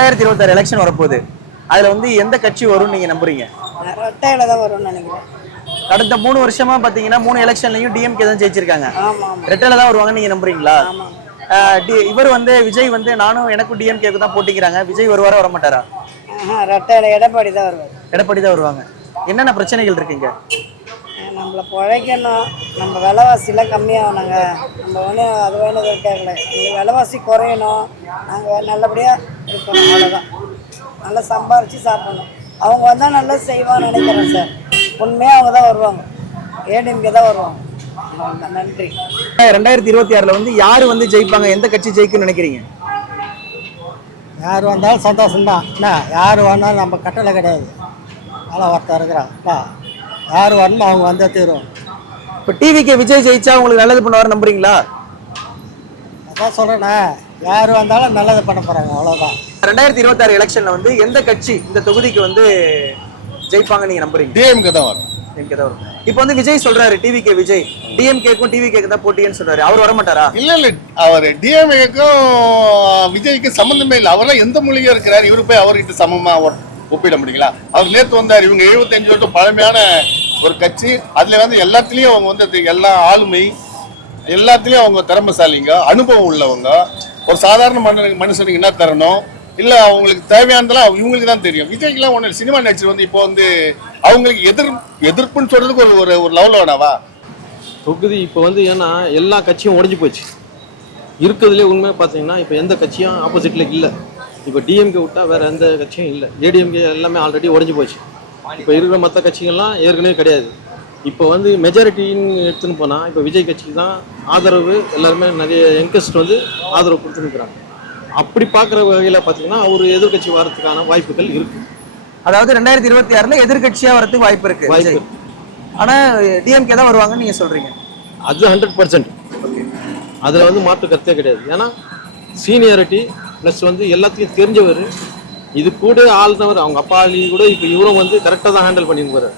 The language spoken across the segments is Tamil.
2026 எலெக்ஷன் வரப்போகுது. அதுல வந்து எந்த கட்சி வரும்னு நீங்க நம்புறீங்க? ரெட்டையில தான் வரும்னு நினைக்கிறேன். கடந்த 3 வருஷமா பாத்தீங்கன்னா 3 எலெக்ஷன்லயும் டிஎம்கே தான் ஜெயிச்சிருக்காங்க. ஆமா ஆமா ரெட்டையில தான் வருவாங்கன்னு நீங்க நம்புறீங்களா? ஆமா. இவர் வந்து விஜய் வந்து நானும் எனக்கும் டிஎம்கேக்கு தான் போட்டிக்கிறாங்க. விஜய் வருவாரா வர மாட்டாரா? ரெட்டையில எடப்பாடி தான் வருவார். எடப்பாடி தான் வருவாங்க. என்னென்ன பிரச்சனைகள் இருக்குங்க? நம்மளை பிழைக்கணும். நம்ம விலைவாசிலாம் கம்மியாகணுங்க. நம்ம ஒன்று அது வேணும் கேட்கல. எங்களுக்கு விலைவாசி குறையணும். நாங்கள் நல்லபடியாக இருக்கணும். அவ்வளோதான். நல்லா சம்பாரித்து சாப்பிடணும். அவங்க வந்தால் நல்லா செய்வான்னு நினைக்கிறேன் சார். உண்மையாக அவங்க தான் வருவாங்க. ஏடிஎம்கே தான் வருவாங்க. நன்றி. 2026 வந்து யாரு வந்து ஜெயிப்பாங்க? எந்த கட்சி ஜெயிக்கும்னு நினைக்கிறீங்க? யார் வந்தாலும் சந்தோஷம்தான். என்ன யார் வந்தாலும் நம்ம கட்டளை கிடையாது. அதெல்லாம் ஒருத்தர் இருக்கிறான்ப்பா. யார் வரணும் அவங்க வந்தால் தீரும். இப்போ டிவிக்கு விஜய் ஜெயிச்சா உங்களுக்கு நல்லது பண்ணுவார் நம்புறீங்களா? அதான் சொல்கிறேண்ணே, யார் வந்தாலும் நல்லது பண்ண போகிறாங்க. அவ்வளோதான். 2026 எலெக்ஷன்ல வந்து எந்த கட்சி இந்த தொகுதிக்கு வந்து ஜெயிப்பாங்க நீங்க நம்புறீங்க? டிஎம்கே தான் வரும். டிஎம்கே தான் வரும். இப்போ வந்து விஜய் சொல்றாரு, டிவிகே விஜய் டிஎம்கேக்கும் டிவிகேக்கு தான் போட்டின்னு சொல்றாரு. அவர் வர மாட்டாரா? இல்ல அவர் டிஎம்கேக்கும் விஜய்க்கு சம்பந்தமே இல்லை. அவரெல்லாம் எந்த மொழியா இருக்கிறார்? இவரு போய் அவர்கிட்ட சமமா ஒப்பிட முடியுங்களா? அவர் நேற்று வந்தார். இவங்க 75 வருஷம் பழமையான ஒரு கட்சி. அதுல வந்து எல்லாத்துலயும் அவங்க வந்து எல்லா ஆளுமை எல்லாத்துலயும் அவங்க திறமைசாலிங்க, அனுபவம் உள்ளவங்க. ஒரு சாதாரண மனுஷனுக்கு என்ன தரணும் இல்ல அவங்களுக்கு தேவையானதெல்லாம் இவங்களுக்கு தான் தெரியும். விஜய்க்குலாம் ஒன்று சினிமா நடிச்சு வந்து இப்போ வந்து அவங்களுக்கு எதிர்ப்புன்னு சொல்றதுக்கு ஒரு ஒரு லெவல் வேணாவா? தொகுதி இப்போ வந்து ஏன்னா எல்லா கட்சியும் உடஞ்சி போச்சு. இருக்கிறதுலே உண்மை பார்த்தீங்கன்னா இப்போ எந்த கட்சியும் ஆப்போசிட்ல இல்லை. இப்போ டிஎம்கே விட்டா வேற எந்த கட்சியும் இல்லை. ஏடிஎம்கே எல்லாமே ஆல்ரெடி உடஞ்சி போச்சு. இப்போ இருக்கிற மற்ற கட்சிகள்லாம் ஏற்கனவே கிடையாது. இப்போ வந்து மெஜாரிட்டின்னு எடுத்துன்னு போனால் இப்போ விஜய் கட்சிக்கு தான் ஆதரவு. எல்லாருமே நிறைய யங்கஸ்ட் வந்து ஆதரவு கொடுத்துருக்குறாங்க. அப்படி பார்க்குற வகையில் பார்த்தீங்கன்னா ஒரு எதிர்கட்சி வரதுக்கான வாய்ப்புகள் இருக்கு. அதாவது 2026 எதிர்கட்சியா வரதுக்கு வாய்ப்பு இருக்கு. ஆனா டிஎம்கே தான் வருவாங்கன்னு நீங்க சொல்றீங்க. அது 100%. அதில் வந்து மாற்று கருத்தே கிடையாது. ஏன்னா சீனியாரிட்டி ப்ளஸ் வந்து எல்லாத்தையும் தெரிஞ்சவர், இது கூட ஆளுநர். அவங்க அப்பா ஆளி கூட இப்போ இவரும் வந்து கரெக்டாக தான் ஹேண்டில் பண்ணியிருப்பாரு.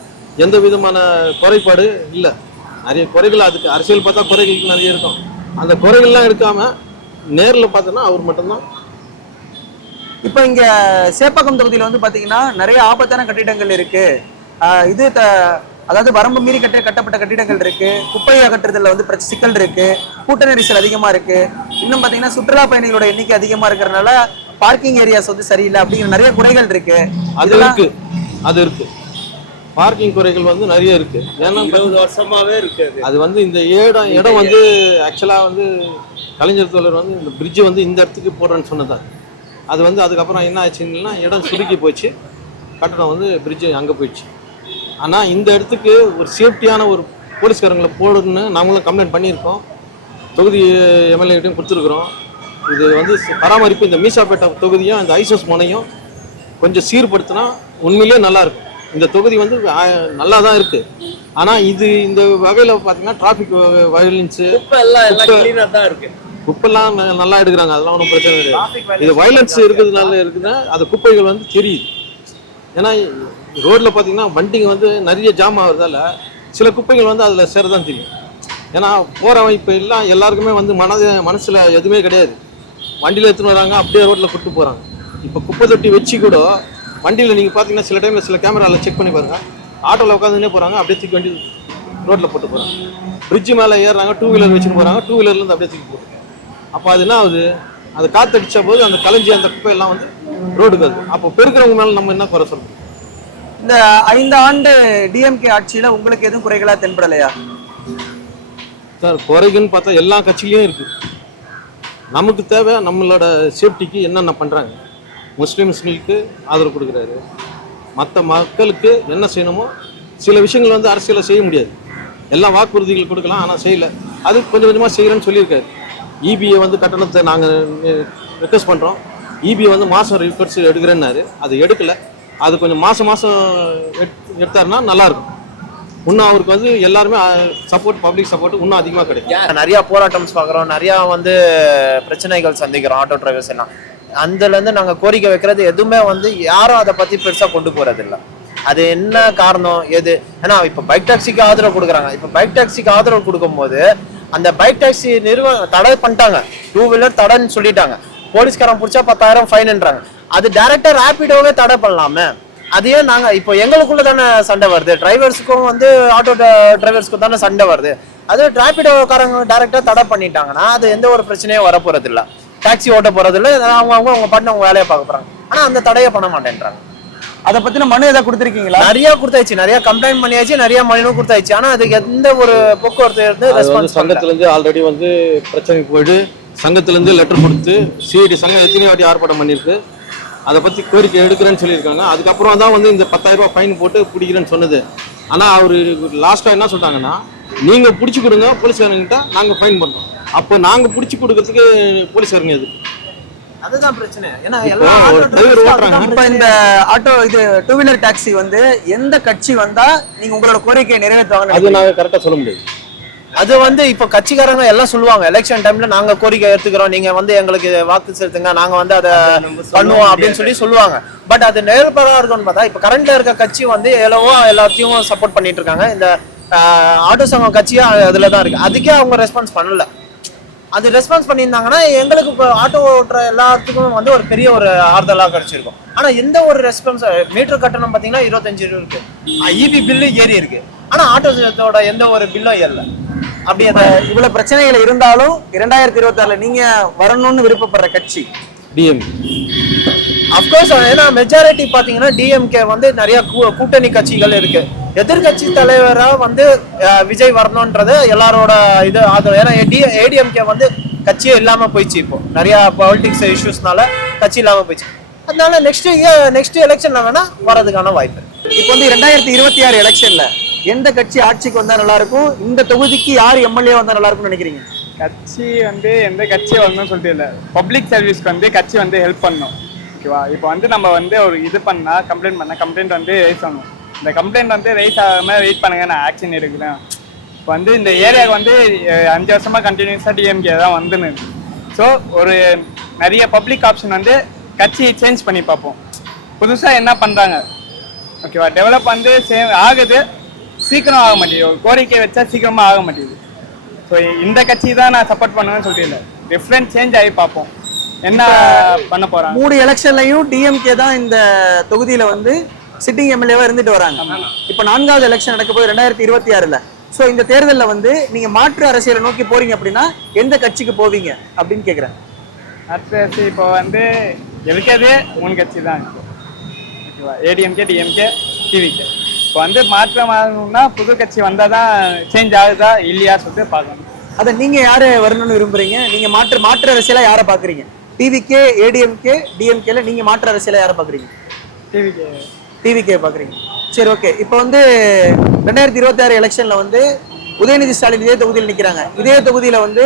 எந்த விதமான குறைபாடு இல்லை. நிறைய குறைகள் அதுக்கு அரசியல் பார்த்தா குறைகள் நிறைய இருக்கும். அந்த குறைகள்லாம் இருக்காம நேரில் பார்த்தோன்னா அவர் மட்டும்தான். இப்போ இங்க சேப்பாக்கம் தொகுதியில் வந்து பாத்தீங்கன்னா நிறைய ஆபத்தான கட்டிடங்கள் இருக்கு. இது அதாவது வரம்பு மீறி கட்டப்பட்ட கட்டிடங்கள் இருக்கு. குப்பை அகற்றுதல்ல வந்து சிக்கல் இருக்கு. கூட்ட நெரிசல் அதிகமா இருக்கு. இன்னும் பாத்தீங்கன்னா சுற்றுலா பயணிகளோட எண்ணிக்கை அதிகமா இருக்கிறதுனால பார்க்கிங் ஏரியாஸ் வந்து சரியில்லை அப்படிங்கிற நிறைய குறைகள் இருக்கு. அது இருக்கு பார்க்கிங் குறைகள் வந்து நிறைய இருக்கு. ஏன்னா 20 வருஷமாவே இருக்கு. அது வந்து இந்த இடம் வந்து ஆக்சுவலா வந்து கலைஞர் தோழர் வந்து இந்த பிரிட்ஜ் வந்து இந்த இடத்துக்கு போடுறேன்னு சொன்னதான். அது வந்து அதுக்கப்புறம் என்ன ஆச்சுன்னா இடம் சுருக்கி போச்சு. கட்டணம் வந்து பிரிட்ஜ் அங்கே போயிடுச்சு. ஆனால் இந்த இடத்துக்கு ஒரு சேஃப்டியான ஒரு போலீஸ்காரங்களை போடணும்னு நாங்களும் கம்ப்ளைண்ட் பண்ணியிருக்கோம். தொகுதி எம்எல்ஏட்டையும் கொடுத்துருக்குறோம். இது வந்து பராமரிப்பு இந்த மீசாப்பேட்டை தொகுதியும் இந்த ஐசோஸ் முனையும் கொஞ்சம் சீர்படுத்தினா உண்மையிலேயே நல்லாயிருக்கும். இந்த தொகுதி வந்து நல்லா தான் இருக்குது. ஆனால் இது இந்த வகையில் பார்த்தீங்கன்னா டிராஃபிக் வயலன்ஸு குப்பெல்லாம் நல்லா எடுக்கிறாங்க. அதெல்லாம் ஒன்றும் பிரச்சனை கிடையாது. இது வயலன்ஸ் இருக்கிறதுனால இருக்குதுன்னா அந்த குப்பைகள் வந்து தெரியுது. ஏன்னா ரோட்டில் பார்த்தீங்கன்னா வண்டிங்க வந்து நிறைய ஜாம் ஆகுறதால சில குப்பைகள் வந்து அதில் சேரதான் தெரியும். ஏன்னா போகிறவன் இப்போ எல்லாம் எல்லாருக்குமே வந்து மனசில் எதுவுமே கிடையாது. வண்டியில் எடுத்துன்னு வராங்க, அப்படியே ரோட்டில் கூப்பிட்டு போகிறாங்க. இப்போ குப்பை தொட்டி வச்சு கூட வண்டியில் நீங்கள் பார்த்தீங்கன்னா சில டைமில் சில கேமராவில் செக் பண்ணி பாருங்க, ஆட்டோவில் உட்காந்துனே போகிறாங்க, அப்படியே தூக்கி வண்டி ரோட்டில் போட்டு போகிறாங்க. பிரிட்ஜு மேலே ஏறுறாங்க, 2 வீலர் வச்சுன்னு போகிறாங்க, 2 வீலர்லேருந்து அப்படியே தூக்கி போகிறாங்க. அப்போ அது என்ன ஆகுது, அது காற்றடிச்ச போது அந்த கலைஞ்சி அந்த குப்பையெல்லாம் வந்து ரோடுக்கு வருது. அப்போ பெருக்கிறவங்க மேலே நம்ம என்ன குறை சொல்றோம்? இந்த 5 ஆண்டு டிஎம்கே ஆட்சியில உங்களுக்கு எதுவும் குறைகளா தென்படலையா சார்? குறைகள்னு பார்த்தா எல்லா கட்சியிலையும் இருக்கு. நமக்கு தேவை நம்மளோட சேஃப்டிக்கு என்னென்ன பண்ணுறாங்க. முஸ்லீம்ஸ்களுக்கு ஆதரவு கொடுக்குறாரு. மற்ற மக்களுக்கு என்ன செய்யணுமோ சில விஷயங்கள் வந்து அரசியலை செய்ய முடியாது. எல்லாம் வாக்குறுதிகள் கொடுக்கலாம், ஆனால் செய்யலை. அது கொஞ்சம் கொஞ்சமாக செய்கிறேன்னு சொல்லியிருக்காரு. இபிஐ வந்து கட்டணத்தை நாங்கள் ரெக்வஸ்ட் பண்ணுறோம். இபிஐ வந்து மாதம் ரிப்போர்ட்ஸ் எடுக்கிறேன்னாரு, அது எடுக்கலை. அது கொஞ்சம் மாதம் எடுத்தாருன்னா நல்லாயிருக்கும். இன்னும் அவருக்கு வந்து எல்லாருமே சப்போர்ட், பப்ளிக் சப்போர்ட் இன்னும் அதிகமாக கிடைக்கும். நிறைய போராட்டம்ஸ் பார்க்குறோம், நிறையா வந்து பிரச்சனைகள் சந்திக்கிறோம் ஆட்டோ டிரைவர்ஸ் எல்லாம். அதுலேருந்து நாங்கள் கோரிக்கை வைக்கிறது எதுவுமே வந்து யாரும் அதை பற்றி பெருசாக கொண்டு போகிறது இல்லை. அது என்ன காரணம் எது? ஏன்னா இப்போ பைக் டாக்ஸிக்கு ஆதரவு கொடுக்குறாங்க. இப்போ பைக் டாக்ஸிக்கு ஆதரவு கொடுக்கும்போது அந்த பைக் டாக்ஸி நிறுவனம் தடை பண்ணிட்டாங்க. 2 வீலர் தடைன்னு சொல்லிட்டாங்க. போலீஸ்காரன் பிடிச்சா 10,000 ஃபைன்ன்றாங்க. அது டைரக்டா ரேபிடோவே தடை பண்ணலாமே. அதையே நாங்க இப்போ எங்களுக்குள்ள தானே சண்டை வருது, டிரைவர்ஸுக்கும் வந்து ஆட்டோ டிரைவர்ஸ்க்கும் தானே சண்டை வருது. அது ரேபிடோக்காரங்க டைரக்டா தடை பண்ணிட்டாங்கன்னா அது எந்த ஒரு பிரச்சனையும் வரப்போறது இல்லை, டாக்ஸி ஓட்ட போறது இல்லை, அவங்க பண்ண அவங்க வேலையை பார்க்க போறாங்க. ஆனா அந்த தடையை பண்ண மாட்டேன்றாங்க. அதை பத்தின மனு ஏதாவது கொடுத்துருக்கீங்களா? நிறைய கொடுத்தாச்சு, நிறைய கம்ப்ளைண்ட் பண்ணியாச்சு, நிறைய மனுவும் கொடுத்தாச்சு. ஆனா அதுக்கு எந்த ஒரு போக்குவரத்து இருந்து ரெஸ்பான்ஸ் சங்கத்துல இருந்து ஆல்ரெடி வந்து பிரச்சனைக்கு போயிட்டு சங்கத்துல இருந்து லெட்டர் கொடுத்து சிஐடி சங்கம் எத்தனை வாட்டி ஆர்ப்பாட்டம் பண்ணியிருக்கு, அதை பத்தி கோரிக்கை எடுக்கிறேன்னு சொல்லியிருக்காங்க. அதுக்கப்புறம் தான் வந்து இந்த 10,000 ரூபாய் ஃபைன் போட்டு பிடிக்கிறேன்னு சொன்னது. ஆனா அவரு லாஸ்டா என்ன சொல்றாங்கன்னா, நீங்க பிடிச்சி கொடுங்க போலீஸ்காரங்கிட்ட, நாங்க ஃபைன் பண்றோம். அப்போ நாங்க பிடிச்சி கொடுக்கறதுக்கு போலீஸ்காரங்க எது? அதுதான் பிரச்சனை. ஏன்னா இப்ப இந்த ஆட்டோ இது 2 வீலர் டாக்ஸி வந்து எந்த கட்சி வந்தா நீங்க உங்களோட கோரிக்கையை நிறைவேற்றுவாங்க? அது நாங்க கரெக்டா சொல்ல முடியாது. அது வந்து இப்போ கட்சிக்காரங்க எல்லாம் சொல்லுவாங்க, எலெக்ஷன் டைம்ல நாங்க கோரிக்கை எடுத்துக்கிறோம், நீங்க வந்து எங்களுக்கு வாக்கு செலுத்துங்க, நாங்க வந்து அதை பண்ணுவோம் அப்படின்னு சொல்லுவாங்க. பட் அது நேர்பரா இருக்கும்னு பார்த்தா இப்ப கரண்ட்ல இருக்க கட்சி வந்து எவ்வளவோ எல்லாத்தையும் சப்போர்ட் பண்ணிட்டு இருக்காங்க. இந்த ஆட்டோ சங்கம் கட்சியா அதுலதான் இருக்கு. அதுக்கே அவங்க ரெஸ்பான்ஸ் பண்ணல. அது ரெஸ்பான்ஸ் பண்ணியிருந்தாங்கன்னா எங்களுக்கு இப்போ ஆட்டோ ஓட்டுற எல்லாத்துக்கும் வந்து ஒரு பெரிய ஒரு ஆறுதலாக கிடைச்சிருக்கும். ஆனா எந்த ஒரு ரெஸ்பான்ஸ், மீட்டர் கட்டணம் பார்த்தீங்கன்னா 25 இருக்கு, இபி பில்லு ஏறி இருக்கு, ஆனா ஆட்டோட எந்த ஒரு பில்லும் ஏறல. அப்படி இவ்வளவு பிரச்சனைகள் இருந்தாலும் 2026 நீங்க வரணும்னு விருப்பப்படுற கட்சி டிஎம்கே. அப்கோர்ஸ், ஏன்னா மெஜாரிட்டி பாத்தீங்கன்னா டிஎம்கே வந்து நிறைய கூட்டணி கட்சிகள் இருக்கு. எதிர்கட்சி தலைவரா வந்து விஜய் வரணும்ன்றது எல்லாரோட இது ஆதரவு. ஏன்னா ஏடிஎம்கே வந்து கட்சியே இல்லாம போயிடுச்சு, இப்போ நிறைய பாலிடிக்ஸ் இஷ்யூஸ்னால கட்சி இல்லாம போயிடுச்சு. அதனால நெக்ஸ்ட் எலெக்ஷன்ல வேணா வரதுக்கான வாய்ப்பு. இப்போ வந்து 2026 எலெக்ஷன்ல எந்த கட்சி ஆட்சிக்கு வந்தா நல்லா இருக்கும், இந்த தொகுதிக்கு யார் எம்எல்ஏ வந்தா நல்லா இருக்கும்னு நினைக்கிறீங்க? கட்சி வந்து எந்த கட்சி வரணும்னு சொல்லிட்டு இல்லை, பப்ளிக் சர்வீஸ்க்கு வந்து கட்சி வந்து ஹெல்ப் பண்ணணும். ஓகேவா? இப்போ வந்து நம்ம வந்து ஒரு இது பண்ணால் கம்ப்ளைண்ட் வந்து ரைஸ் ஆகணும். இந்த கம்ப்ளைண்ட் வந்து ரைஸ் ஆகாமல் வெயிட் பண்ணுங்க, நான் ஆக்ஷன் எடுக்கிறேன். இப்போ வந்து இந்த ஏரியாவுக்கு வந்து 5 வருஷமா கண்டினியூஸாக டிஎம்கே தான் வந்துன்னு. ஸோ ஒரு நிறைய பப்ளிக் ஆப்ஷன் வந்து கட்சி சேஞ்ச் பண்ணி பார்ப்போம், புதுசாக என்ன பண்ணுறாங்க. ஓகேவா? டெவலப் வந்து ஆகுது, சீக்கிரம் ஆக மாட்டேங்குது. கோரிக்கை வச்சா சீக்கிரமாக ஆக மாட்டேங்குது. ஸோ இந்த கட்சி தான் நான் சப்போர்ட் பண்ணுவேன்னு சொல்லிட்டு இல்லை, டிஃப்ரெண்ட் சேஞ்ச் ஆகி பார்ப்போம் என்ன பண்ண போறாங்க. 3 எலெக்ஷன்லையும் டிஎம்கே தான் இந்த தொகுதியில வந்து சிட்டிங் எம்எல்ஏவா இருந்துட்டு வராங்க. இப்போ 4வது எலெக்ஷன் நடக்க போது 2026ல. ஸோ இந்த தேர்தலில் வந்து நீங்க மாற்று அரசியலை நோக்கி போறீங்க அப்படின்னா எந்த கட்சிக்கு போவீங்க அப்படின்னு கேட்குறேன். மாற்று அரசு இப்போ வந்து இருக்கிறது 3 கட்சி தான் இப்போ. ஓகேவா? ADMK, DMK, TVK. இப்போ வந்து மாற்றமாகணும்னா புது கட்சி வந்தால் தான் சேஞ்ச் ஆகுதா இல்லையா சொல்லிட்டு பார்க்கணும். அதை நீங்க யாரு வரணும்னு விரும்புறீங்க? நீங்க மாற்று அரசியலா யாரை பாக்குறீங்க? டிவிகே, ஏடிஎம்கே, டிஎம்கேல நீங்க மாற்று அரசியலா யாரை பாக்குறீங்க? டிவிகே பாக்குறீங்க. சரி, ஓகே. இப்போ வந்து 2026 எலெக்ஷன்ல வந்து உதயநிதி ஸ்டாலின் இதே தொகுதியில் நிக்கிறாங்க. இதே தொகுதியில வந்து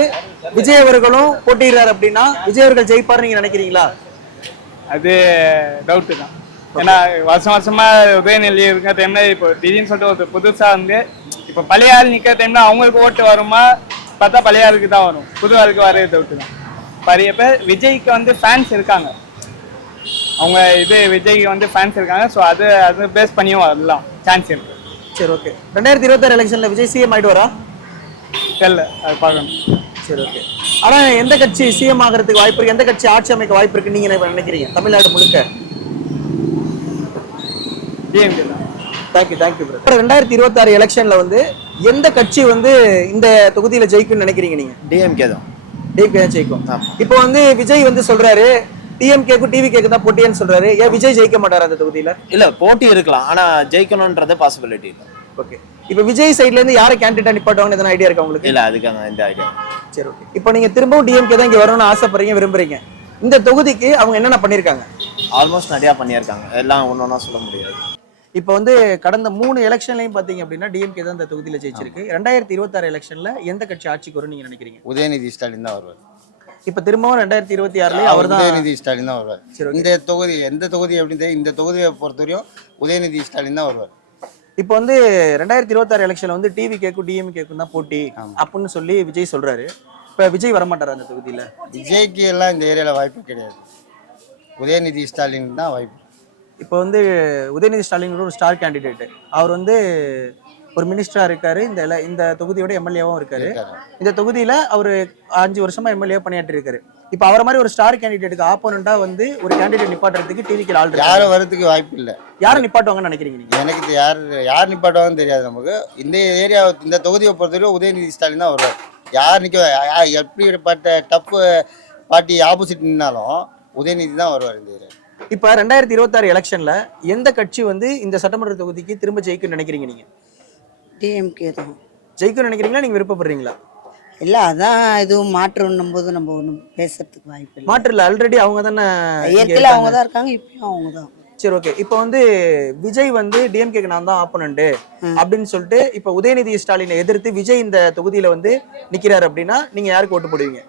விஜய் அவர்களும் போட்டிடுறாரு அப்படின்னா விஜய் அவர்கள் ஜெயிப்பார் நீங்க நினைக்கிறீங்களா? அது டவுட்டு தான். ஏன்னா வருஷமா உதயநிதி இருக்கிற டைம்ல இப்போ திடீர்னு சொல்லிட்டு ஒரு புதுசா வந்து இப்போ பழைய ஆள் நிற்கிற டைம்ல அவங்களுக்கு ஓட்டு வருமா பார்த்தா பழைய ஆளுக்கு தான் வரும், புது ஆளுக்கு வரது டவுட்டு தான். நிறைய பேர் விஜய்க்கு வந்து ஃபேன்ஸ் இருக்காங்க, அவங்க இது விஜய்க்கு வந்து ஃபேன்ஸ் இருக்காங்க. ஸோ அது பேஸ் பண்ணியும் வரலாம் சான்ஸ் இருக்கு. சரி, ஓகே. 2026 எலெக்ஷன்ல விஜய் சிஎம் ஆயிட்டு வரா? தெரியல, அது பார்க்கணும். சரி, ஓகே. ஆனா எந்த கட்சி சிஎம் ஆகிறதுக்கு வாய்ப்பு இருக்கு, எந்த கட்சி ஆட்சி அமைக்க வாய்ப்பு இருக்கு நீங்க நினைக்கிறீங்க தமிழ்நாடு முழுக்க? டிஎம்கே தான். Thank you bro. 2026 எலெக்ஷன்ல வந்து எந்த கட்சி வந்து இந்த தொகுதியில ஜெயிக்கும்னு நினைக்கிறீங்க நீங்க? டிஎம்கே தான். டிஎம்கே தான் ஜெயிக்கும். இப்போ வந்து விஜய் வந்து சொல்றாரு டிஎம்கேக்கு டிவிகேக்கு தான் போட்டின்னு சொல்றாரு. ஏன் விஜய் ஜெயிக்க மாட்டார் அந்த தொகுதியில? இல்ல, போட்டி இருக்கலாம், ஆனா ஜெயிக்கணும்ன்றது பாசிபிலிட்டி இல்லை. ஓகே. இப்போ விஜய் சைடுல இருந்து யாரை கேண்டிடேட்டா நிப்பாட்டுவாங்கன்னு எதனா ஐடியா இருக்கா உங்களுக்கு? இல்ல, அதுக்கான இந்த ஐடியா. சரி, ஓகே. இப்போ நீங்க திரும்பவும் டிஎம்கே தான் இங்க வரணும்னு ஆசைப்படுறீங்க, விரும்புறீங்க. இந்த தொகுதிக்கு அவங்க என்னென்ன பண்ணிருக்காங்க? ஆல்மோஸ்ட் நிறைய பண்ணியிருக்காங்க, எல்லாம் ஒன்னொன்னா சொல்ல முடியாது. இப்போ வந்து கடந்த 3 எலெக்ஷன்லையும் பாத்தீங்க அப்படின்னா டிஎம்கே தான் இந்த தொகுதியில ஜெயிச்சிருக்கு. 2026 எலெக்ஷன்ல எந்த கட்சி ஆட்சிக்கு வரும் நீங்க நினைக்கிறீங்க? உதயநிதி ஸ்டாலின் தான் வருவார். இப்ப திரும்பவும் 2026 அவர் தான் உதயநிதி ஸ்டாலின் தான் வருவார். இந்த தொகுதி எந்த தொகுதி அப்படின்னு இந்த தொகுதியை பொறுத்தவரையும் உதயநிதி ஸ்டாலின் தான் வருவார். இப்போ வந்து 2026 எலெக்ஷன்ல வந்து டிவிகேக்கும் டிஎம்கேக்கும் தான் போட்டி அப்படின்னு சொல்லி விஜய் சொல்றாரு. இப்ப விஜய் வரமாட்டாரு அந்த தொகுதியில? விஜய்க்கு எல்லாம் இந்த ஏரியால வாய்ப்பு கிடையாது, உதயநிதி ஸ்டாலின் தான் வாய்ப்பு. இப்போ வந்து உதயநிதி ஸ்டாலின் ஒரு ஸ்டார் கேண்டிடேட். அவர் வந்து ஒரு மினிஸ்டரா இருக்காரு, இந்த தொகுதியோட எம்எல்ஏவும் இருக்காரு. இருக்காரு. இந்த தொகுதியில அவரு 5 வருஷமா எம்எல்ஏ பணியாற்றி இருக்காரு. இப்ப அவரை மாதிரி ஒரு ஸ்டார் கேண்டிடேட்டுக்கு ஆப்போனண்டா வந்து ஒரு கேண்டிடேட் நிப்பாட்டுறதுக்கு டிவிக்கு ஆள் இருக்காரு. யாரும் வரதுக்கு வாய்ப்பு இல்லை. யாரை நிப்பாட்டுவாங்கன்னு நினைக்கிறீங்க நீங்க? எனக்கு யார் நிப்பாட்டுவாங்கன்னு தெரியாது நமக்கு. இந்த ஏரியா இந்த தொகுதியை பொறுத்தவரைக்கும் உதயநிதி ஸ்டாலின் தான் வருவார். யார் எப்படிப்பட்ட டஃப் பார்ட்டி ஆப்போசிட் நின்னாலும் உதயநிதி தான் வருவார் இந்த ஏரியா. இப்ப 2026 எலெக்ஷன்ல எந்த கட்சி வந்து இந்த சட்டமன்ற தொகுதிக்கு திரும்ப ஜெயிக்கும்னு நினைக்கிறீங்க நீங்க? டிஎம்கே தான். ஜெயிக்கும்னு நினைக்கிறீங்களா, நீங்க விருப்பப்படுறீங்களா? இல்லை, அதான் எதுவும் மாற்றம்னும் போது நம்ம ஒன்றும் பேசுறதுக்கு வாய்ப்பு இல்லை. மாற்று இல்ல, ஆல்ரெடி அவங்க தானே இயற்கையில் அவங்க தான் இருக்காங்க, இப்பயும் அவங்க தான். சரி, ஓகே. இப்போ வந்து விஜய் வந்து டிஎம்கேக்கு நான் தான் ஆப்போனண்ட் அப்படின்னு சொல்லிட்டு இப்போ உதயநிதி ஸ்டாலினை எதிர்த்து விஜய் இந்த தொகுதியில வந்து நிக்கிறாரு அப்படின்னா நீங்க யாருக்கு ஓட்டு போடுவீங்க?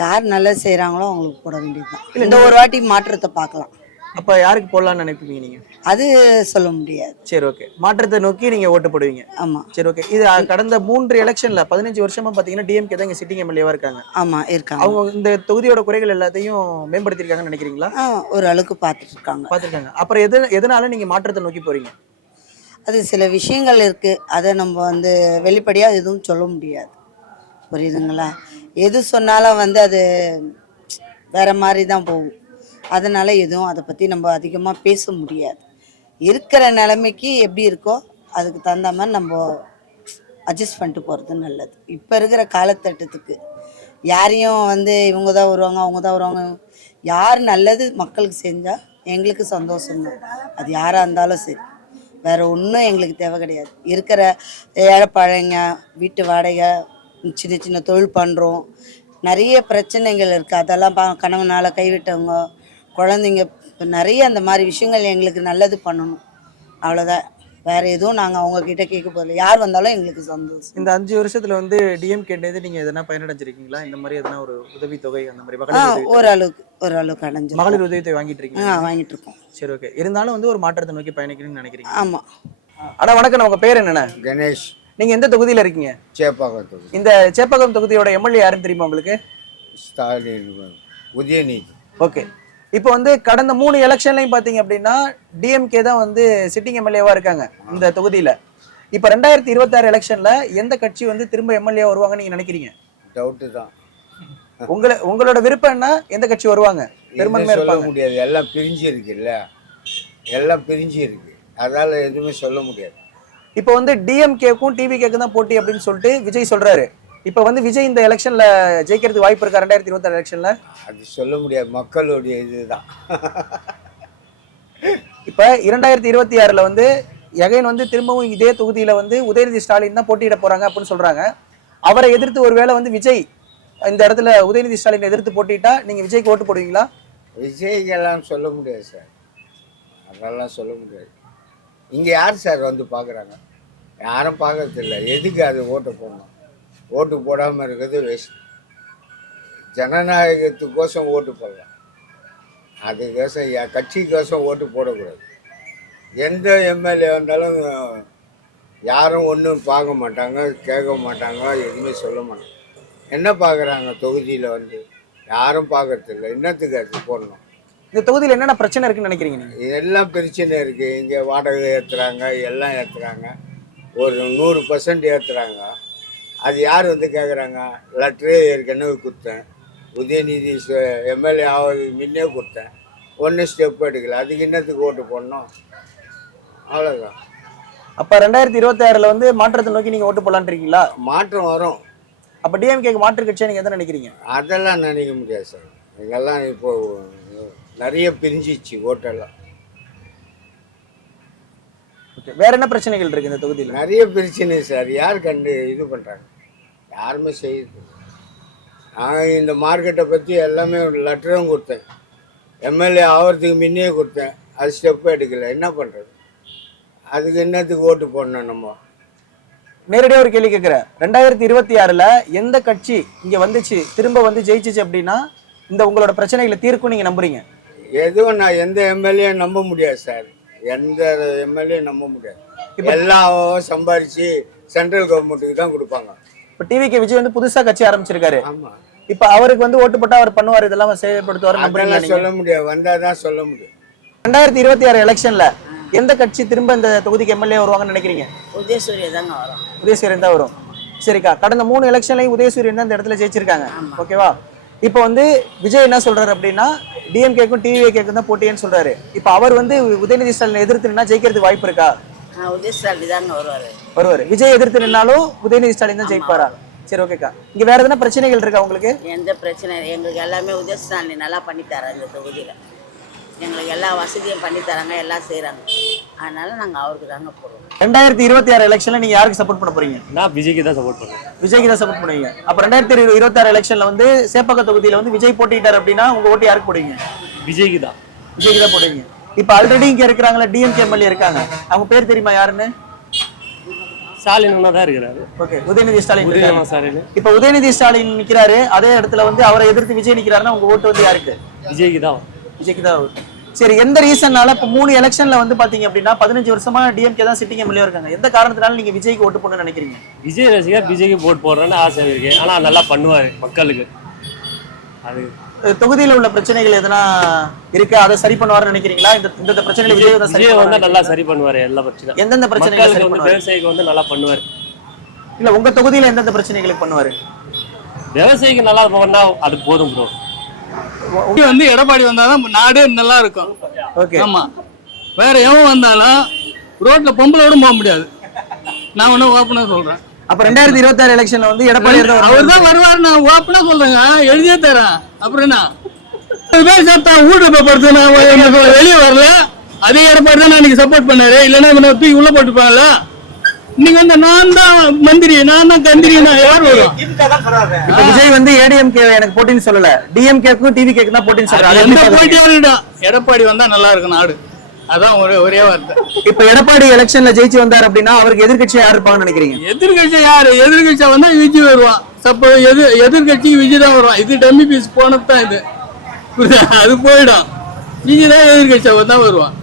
யார் நல்லது செய்கிறாங்களோ அவங்களுக்கு போட வேண்டியதுதான். இல்லை, இந்த ஒரு வாட்டி மாற்றத்தை பார்க்கலாம். அப்ப யாருக்கு போடலாம்னு நினைப்பீங்க நீங்க? அது சொல்ல முடியாது. சரி, ஓகே. மாற்றத்தை நோக்கி நீங்க ஓட்டு போடுவீங்க. ஆமா. சரி, ஓகே. இது கடந்த 3 எலெக்ஷன்ல 15 வருஷமா பாத்தீங்கன்னா டிஎம்கே தான் இங்க சிட்டிங் எம்எல்ஏவா இருக்காங்க. ஆமா, இருக்காங்க. அவங்க இந்த தொகுதியோட குறைகள் எல்லாத்தையும் மேம்படுத்திருக்காங்கன்னு நினைக்கிறீங்களா? ஒரு அளவுக்கு பார்த்துட்டு இருக்காங்க. பாத்துருக்காங்க. அப்புறம் எதனால நீங்க மாற்றத்தை நோக்கி போறீங்க? அது சில விஷயங்கள் இருக்கு, அதை நம்ம வந்து வெளிப்படையா எதுவும் சொல்ல முடியாது. புரியுதுங்களா? எது சொன்னாலும் வந்து அது வேற மாதிரி தான் போகும். அதனால எதுவும் அதை பற்றி நம்ம அதிகமாக பேச முடியாது. இருக்கிற நிலைமைக்கு எப்படி இருக்கோ அதுக்கு தகுந்த மாதிரி நம்ம அட்ஜஸ்ட் பண்ணிட்டு போகிறது நல்லது. இப்போ இருக்கிற காலகட்டத்துக்கு யாரையும் வந்து இவங்க தான் வருவாங்க அவங்க தான் வருவாங்க. யார் நல்லது மக்களுக்கு செஞ்சால் எங்களுக்கு சந்தோஷம்தான். அது யாராக இருந்தாலும் சரி, வேறு ஒன்றும் எங்களுக்கு தேவை கிடையாது. இருக்கிற ஏழைப்பாழைங்க, வீட்டு வாடகை, சின்ன சின்ன தொழில் பண்ணுறோம், நிறைய பிரச்சனைகள் இருக்குது. அதெல்லாம் கணவனால் கைவிட்டவங்க, குழந்தைங்க, நிறைய அந்த மாதிரி விஷயங்கள் எங்களுக்கு நல்லது பண்ணணும். அவ்வளோதான். வேற எதுவும் நாங்கள் அவங்கக்கிட்ட கேட்க போதில்லை. யார் வந்தாலும் எங்களுக்கு சந்தோஷம். இந்த 5 வருஷத்துல வந்து டிஎம்கேண்டது நீங்க எதனா பயனடைஞ்சிருக்கீங்களா? இந்த மாதிரி எதனா ஒரு உதவித்தொகை அந்த மாதிரி ஓரளவுக்கு அடைஞ்சு மகளிர் உதவித்தொகை வாங்கிட்டு இருக்கீங்க? வாங்கிட்டு இருக்கோம். சரி, ஓகே. இருந்தாலும் வந்து ஒரு மாற்றத்தை நோக்கி பயணிக்கணும்னு நினைக்கிறீங்க? ஆமாம். அண்ணா வணக்கம். உங்க பேர் என்னண்ணா? கணேஷ். நீங்க எந்த தொகுதியில இருக்கீங்க? சேப்பாக்கம் தொகுதி. இந்த சேப்பாக்கம் தொகுதியோட எம்எல்ஏ யாருன்னு தெரியுமா உங்களுக்கு? ஸ்டாலின், உதயநிதி. ஓகே. இப்போ வந்து கடந்த 3 எலெக்ஷன்லையும் பாத்தீங்க அப்படின்னா டிஎம்கே தான் வந்து சிட்டிங் எம்எல்ஏவா இருக்காங்க இந்த தொகுதியில. இப்போ 2026 எலெக்ஷன்ல எந்த கட்சி வந்து திரும்ப எம்எல்ஏ வருவாங்கன்னு நீங்க நினைக்கிறீங்க? டவுட்டு தான். உங்களோட விருப்பம் என்ன? எந்த கட்சி வருவாங்க பெரும்பான்மையா சொல்ல இருப்பாங்க? முடியாது, எல்லாம் பிரிஞ்சு இருக்குல்ல, எல்லாம் பிரிஞ்சு இருக்கு, அதால எதுவுமே சொல்ல முடியாது. இப்போ வந்து டிஎம்கேக்கும் டிவிகேக்கும் தான் போட்டி அப்படின்னு சொல்லிட்டு விஜய் சொல்றாரு. இப்போ வந்து விஜய் இந்த எலெக்ஷன்ல ஜெயிக்கிறதுக்கு வாய்ப்பு இருக்கா 2026 எலெக்ஷன்ல? அது சொல்ல முடியாது, மக்களுடைய இதுதான். இப்போ 2026 வந்து எகைன் வந்து திரும்பவும் இதே தொகுதியில வந்து உதயநிதி ஸ்டாலின் தான் போட்டியிட போறாங்க அப்படின்னு சொல்றாங்க. அவரை எதிர்த்து ஒருவேளை வந்து விஜய் இந்த இடத்துல உதயநிதி ஸ்டாலின் எதிர்த்து போட்டிட்டா நீங்க விஜய்க்கு ஓட்டு போடுவீங்களா? விஜய்க்கெல்லாம் சொல்ல முடியாது சார், அதெல்லாம் சொல்ல முடியாது. இங்கே யார் சார் வந்து பார்க்குறாங்க? யாரும் பார்க்கறதில்ல. எதுக்கு அது ஓட்டு போடணும்? ஓட்டு போடாமல் இருக்கிறது வேஸ்ட். ஜனநாயகத்துக்கோசம் ஓட்டு போடலாம், அதுக்கோசம் கட்சிக்கோசம் ஓட்டு போடக்கூடாது. எந்த எம்எல்ஏ வந்தாலும் யாரும் ஒன்றும் பார்க்க மாட்டாங்க, கேட்க மாட்டாங்க, எதுவுமே சொல்ல மாட்டாங்க. என்ன பார்க்குறாங்க தொகுதியில் வந்து? யாரும் பார்க்கறதில்ல. என்னத்துக்கு அது போடணும்? இந்த தொகுதியில் என்னென்ன பிரச்சனை இருக்குன்னு நினைக்கிறீங்க நீங்க? எல்லாம் பிரச்சனை இருக்குது. இங்கே வாடகை ஏற்றுறாங்க, எல்லாம் ஏற்றுறாங்க, ஒரு 100% ஏற்றுறாங்க. அது யார் வந்து கேட்குறாங்க? லெட்டரே ஏற்கனவே கொடுத்தேன், உதயநிதி எம்எல்ஏ ஆவது முன்னே கொடுத்தேன், ஒன்றும் ஸ்டெப் எடுக்கல. அதுக்கு என்னத்துக்கு ஓட்டு போடணும்? அவ்வளோதான். அப்போ 2026 வந்து மாற்றத்தை நோக்கி நீங்கள் ஓட்டு போடலான்னு இருக்கீங்களா? மாற்றம் வரும். அப்போ டிஎம்கேக்கு மாற்று கட்சியை நீங்கள் எதை நினைக்கிறீங்க? அதெல்லாம் நினைக்க முடியாது சார். இதெல்லாம் இப்போது நிறைய பிரிஞ்சிச்சு ஓட்டெல்லாம். வேற என்ன பிரச்சனைகள் இருக்கு இந்த தொகுதியில்? நிறைய பிரச்சனை சார். யார் கண்டு இது பண்ணுறாங்க? யாருமே செய்யுது. நான் இந்த மார்க்கெட்டை பற்றி எல்லாமே லெட்டரும் கொடுத்தேன், எம்எல்ஏ ஆகிறதுக்கு முன்னே கொடுத்தேன், அது ஸ்டெப் எடுக்கலை. என்ன பண்ணுறது? அதுக்கு என்னத்துக்கு ஓட்டு போடணும்? நம்ம நேரடியாக ஒரு கேள்வி கேட்குறேன். 2026 எந்த கட்சி இங்கே வந்துச்சு திரும்ப வந்து ஜெயிச்சிச்சு அப்படின்னா இந்த உங்களோட பிரச்சனைகளை தீர்க்கும் நீங்கள் நம்புறீங்க? எதுவும் நான் எந்த எம்எல்ஏ நம்ப முடியாது சார், எந்த எம்எல்ஏ நம்ப முடியாது. எல்லாம் சம்பாரிச்சு சென்ட்ரல் கவர்மெண்ட்டுக்கு தான் கொடுப்பாங்க. இப்போ டிவிகே விஜய் வந்து புதுசாக கட்சி ஆரம்பிச்சிருக்காரு. ஆமாம். இப்போ அவருக்கு வந்து ஓட்டு போட்டால் அவர் பண்ணுவார், இதெல்லாம் செயல்படுத்துவார், அதெல்லாம் சொல்ல முடியாது, வந்தால் தான் சொல்ல முடியும். 2026 எலெக்ஷன்ல எந்த கட்சி திரும்ப இந்த தொகுதிக்கு எம்எல்ஏ வருவாங்கன்னு நினைக்கிறீங்க? உதயசூரியன் தாங்க வரும். உதயசூரியன் தான் வரும். சரிக்கா, கடந்த 3 எலெக்ஷன்லையும் உதயசூரியன் தான் இந்த இடத்துல ஜெயிச்சிருக்காங்க. ஓகேவா? இப்போ வந்து விஜய் என்ன சொல்றாரு அப்படின்னா டிஎம்கேக்கும் டிவிகேக்கும் தான் போட்டின்னு சொல்றாரு. இப்போ அவர் வந்து உதயநிதி ஸ்டாலின் எதிர்த்து நின்னா ஜெயிக்கிறதுக்கு வாய்ப்பு இருக்கா? உதயஸ்டாலின் தாங்க வருவாரு. விஜய் எதிர்த்து நின்னாலும் உதயநிதி ஸ்டாலின் தான் ஜெயிப்பாரா? சரி, ஓகேக்கா. இங்க வேற எதனா பிரச்சனைகள் இருக்கா உங்களுக்கு? எந்த பிரச்சனை எங்களுக்கு எல்லாமே உதயஸ்டாலின் நல்லா பண்ணி தராங்க. இந்த தொகுதியில் எங்களுக்கு எல்லா வசதியும் பண்ணி தராங்க, எல்லாம் செய்கிறாங்க. அதனால நாங்கள் அவருக்கு தாங்க போடுவோம். 2026 எலெக்ஷன்ல நீங்க யாருக்கு சப்போர்ட் பண்ண போறீங்க? நான் விஜய்க்கு தான் சப்போர்ட் பண்ணுவேன். விஜய்க்கு தான் சப்போர்ட் பண்ணுவீங்க. அப்ப 2026 எலெக்ஷன்ல வந்து சேப்பாக்கம் தொகுதியில வந்து விஜய் போட்டிட்டார் அப்படின்னா உங்க ஓட்டு யாருக்கு போடுவீங்க? விஜய்க்கு தான். விஜய்க்கு தான் போடுவீங்க. இப்ப ஆல்ரெடி இங்க இருக்கிறாங்களா டிஎம்கே எம்எல்ஏ இருக்காங்க, அவங்க பேர் தெரியுமா யாருன்னு? ஸ்டாலின் தான் இருக்கிறாரு. ஓகே, உதயநிதி ஸ்டாலின். ஸ்டாலின். இப்ப உதயநிதி ஸ்டாலின் நிக்கிறாரு, அதே இடத்துல வந்து அவரை எதிர்த்து விஜய் நிக்கிறாருன்னா உங்க ஓட்டு வந்து யாருக்கு? விஜய்க்கு தான். விஜய்க்கு தான். சரி, எந்த ரீசன்னால இப்ப 3 எலெக்ஷன்ல வந்து பாத்தீங்க அப்படின்னா 15 வருஷமா டிஎம்கே தான் சிட்டிங் எம்எல்ஏ இருக்காங்க, எந்த காரணத்தினால நீங்க விஜய்க்கு ஓட்டு போடணும்னு நினைக்கிறீங்க? விஜய் ரசிகர் விஜய்க்கு போட் போடுறேன்னு ஆசை இருக்கு. ஆனா நல்லா பண்ணுவாரு மக்களுக்கு. அது தொகுதியில உள்ள பிரச்சனைகள் எதனா இருக்கு, அதை சரி பண்ணுவாருன்னு நினைக்கிறீங்களா? இந்த பிரச்சனைகளை விஜய் வந்து நல்லா சரி பண்ணுவாரு. எல்லா பிரச்சனை எந்தெந்த பிரச்சனைகள் சரி பண்ணுவாரு? விவசாயிக்கு வந்து நல்லா பண்ணுவாரு. இல்ல, உங்க தொகுதியில எந்தெந்த பிரச்சனைகளுக்கு பண்ணுவாரு? விவசாயிக்கு நல்லா பண்ணா அது போதும் ப்ரோ. வந்து எடப்பாடி வந்தாதான் நாடே நல்லா இருக்கும். ஓகே, ஆமா. வேற எவன் வந்தாலும் ரோட்ல பொம்பளோட போக முடியாது. நான் ஒன்னும் ஓப்பனா சொல்றேன். அப்ப 2026 எலெக்ஷன்ல வந்து எடப்பாடி அவர் தான் வருவாரு. நான் ஓப்பனா சொல்றேங்க, எழுதியே தரேன். அப்புறம் என்ன பேர் சாப்பிட்டா ஊட்டப்படுத்து, நான் வெளியே வரல. அதே எடப்பாடி தான் நான் சப்போர்ட் பண்ணாரு. இல்லைன்னா தூக்கி உள்ள போட்டுப்பாங்கல்ல. நீங்க வந்து நான் தான் மந்திரி, நான் தான் கந்திரி, நான் யார் வரும்? விஜய் வந்து ஏடிஎம்கே எனக்கு போட்டின்னு சொல்லல, டிஎம்கேக்கும் டிவிகேக்கு தான் போட்டின்னு சொல்றாரு. எந்த போட்டியாருடா எடப்பாடி வந்தா நல்லா இருக்கும் நாடு. அதான் ஒரே வார்த்தை. இப்ப எடப்பாடி எலெக்ஷன்ல ஜெயிச்சு வந்தார் அப்படின்னா அவருக்கு எதிர்கட்சி யார் இருப்பாங்கன்னு நினைக்கிறீங்க? எதிர்கட்சி யாரு? எதிர்கட்சியா வந்தா விஜய் வருவான். சப்போ எதிர்கட்சிக்கு விஜய் தான் வருவான். இது டம்மி பீஸ் போனது தான் இது. அது போயிடும். விஜய் தான் எதிர்கட்சியா வந்தா வருவான்.